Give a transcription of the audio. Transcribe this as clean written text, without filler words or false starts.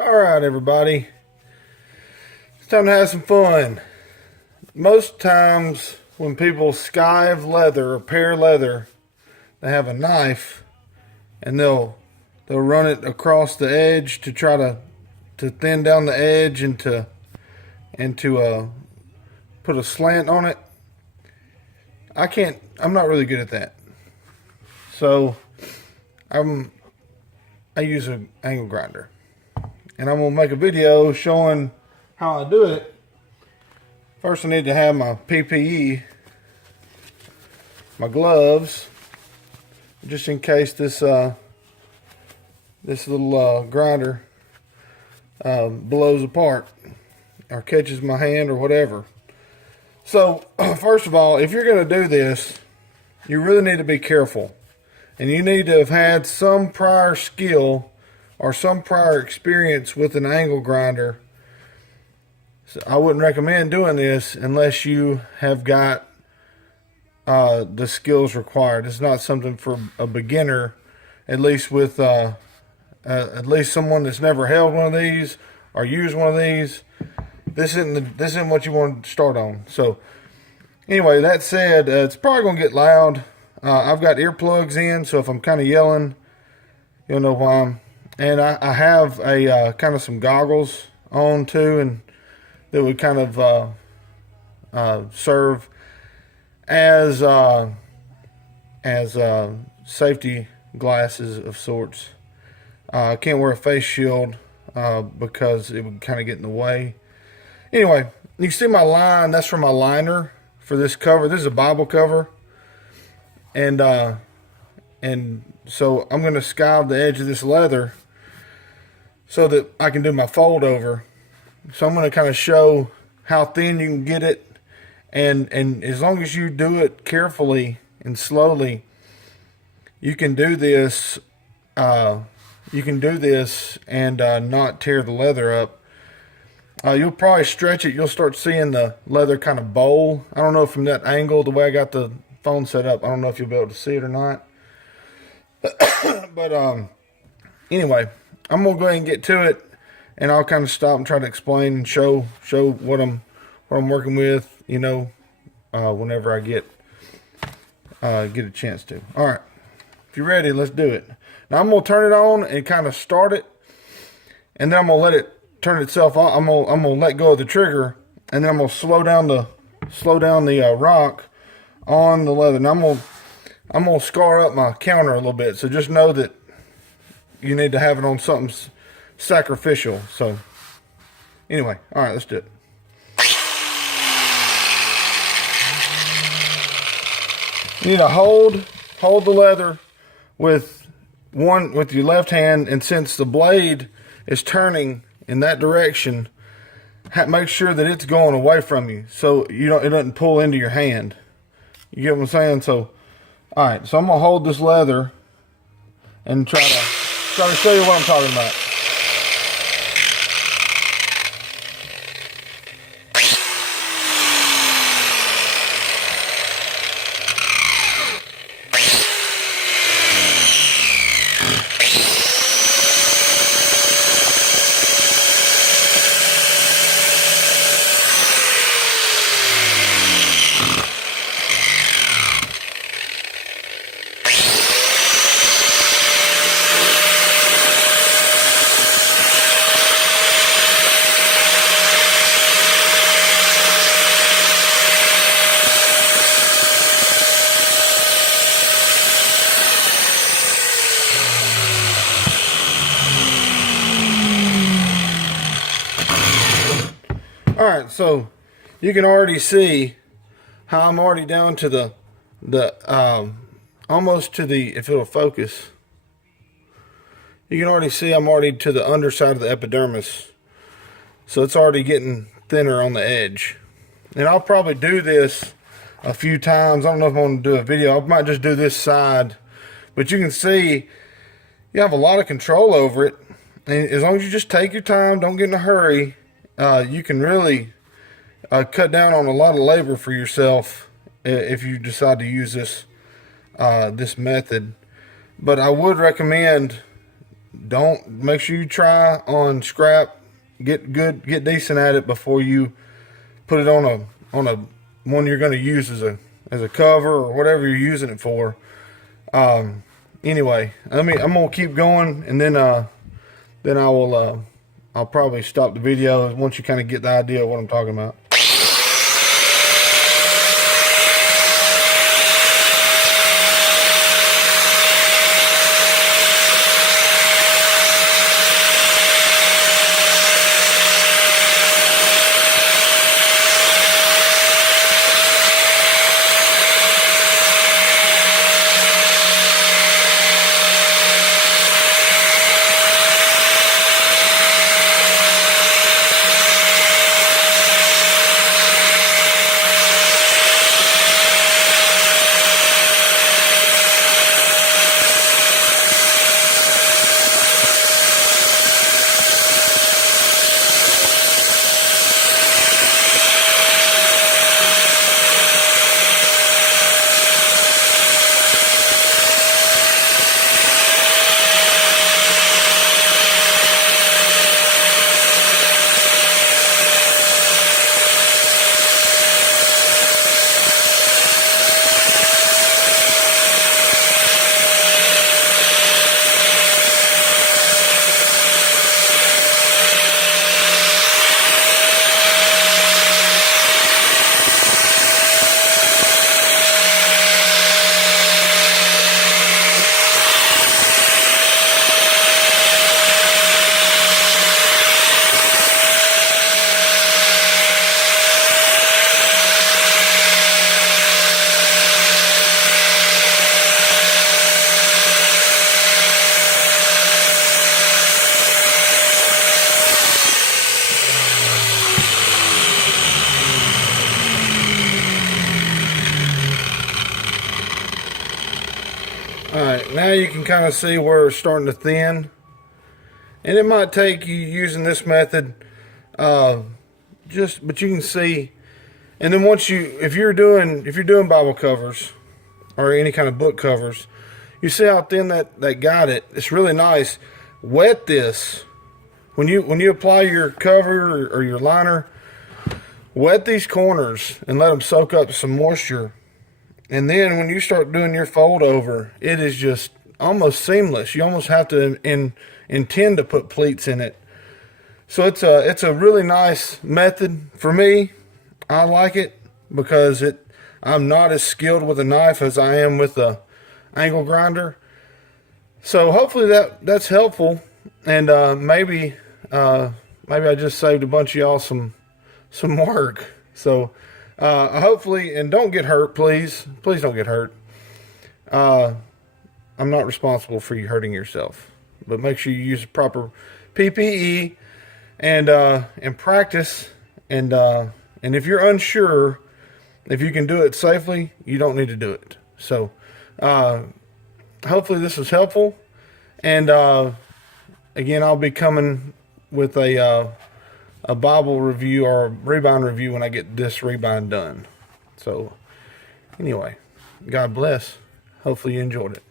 Alright, everybody. It's time to have some fun. Most times when people skive leather or pare leather, they have a knife and they'll run it across the edge to try to thin down the edge and to put a slant on it. I'm not really good at that. So I use an angle grinder. And I'm going to make a video showing how I do it. First I need to have my PPE, my gloves, just in case this little grinder blows apart or catches my hand or whatever. So first of all, if you're going to do this, you really need to be careful. And you need to have had some prior skill or some prior experience with an angle grinder. So I wouldn't recommend doing this unless you have got the skills required. It's not something for a beginner, at least with at least someone that's never held one of these or used one of these. This isn't what you want to start on. So anyway, that said, it's probably going to get loud. I've got earplugs in, so if I'm kind of yelling, you'll know why. And I have a kind of some goggles on too, and that would kind of serve as safety glasses of sorts. I can't wear a face shield because it would kind of get in the way. Anyway, you can see my line. That's for my liner for this cover. This is a Bible cover, and so I'm going to skive the edge of this leather so that I can do my fold over. So I'm going to kind of show how thin you can get it, and as long as you do it carefully and slowly, you can do this. And not tear the leather up. You'll probably stretch it. You'll start seeing the leather kind of bowl. I don't know from that angle, the way I got the phone set up, I don't know if you'll be able to see it or not. But anyway, I'm gonna go ahead and get to it, and I'll kind of stop and try to explain and show what I'm working with, whenever I get a chance to. All right, if you're ready, let's do it. Now I'm gonna turn it on and kind of start it, and then I'm gonna let it turn itself off. I'm gonna let go of the trigger, and then I'm gonna slow down the rock on the leather. Now I'm gonna scar up my counter a little bit, so just know that you need to have it on something sacrificial. So anyway, all right, let's do it. You need to hold the leather with your left hand, and since the blade is turning in that direction, make sure that it's going away from you, so it doesn't pull into your hand. You get what I'm saying? So, all right. So I'm gonna hold this leather and try to show you what I'm talking about. All right, so you can already see how I'm already down to the almost to the, if it'll focus, you can already see I'm already to the underside of the epidermis. So it's already getting thinner on the edge. And I'll probably do this a few times. I don't know if I'm going to do a video. I might just do this side. But you can see you have a lot of control over it. And as long as you just take your time, don't get in a hurry, you can really cut down on a lot of labor for yourself if you decide to use this method. But I would recommend don't make sure you try on scrap. Get decent at it before you put it on a one you're going to use as a cover or whatever you're using it for. Anyway, I'm gonna keep going, and then I'll probably stop the video once you kind of get the idea of what I'm talking about. Alright, now you can kind of see where it's starting to thin. And it might take you using this method, but you can see. And then once if you're doing Bible covers or any kind of book covers, you see how thin that got it. It's really nice. Wet this. When you apply your cover or your liner, wet these corners and let them soak up some moisture. And then when you start doing your fold over, it is just almost seamless. You almost have to intend to put pleats in it. So it's a really nice method for me. I like it because I'm not as skilled with a knife as I am with a angle grinder. So hopefully that's helpful, and maybe I just saved a bunch of y'all some work. So hopefully, and don't get hurt, please don't get hurt. I'm not responsible for you hurting yourself, but make sure you use the proper PPE and practice. And if you're unsure if you can do it safely, you don't need to do it. So hopefully this was helpful. And again, I'll be coming with a Bible review or a rebind review when I get this rebind done. So anyway, God bless. Hopefully you enjoyed it.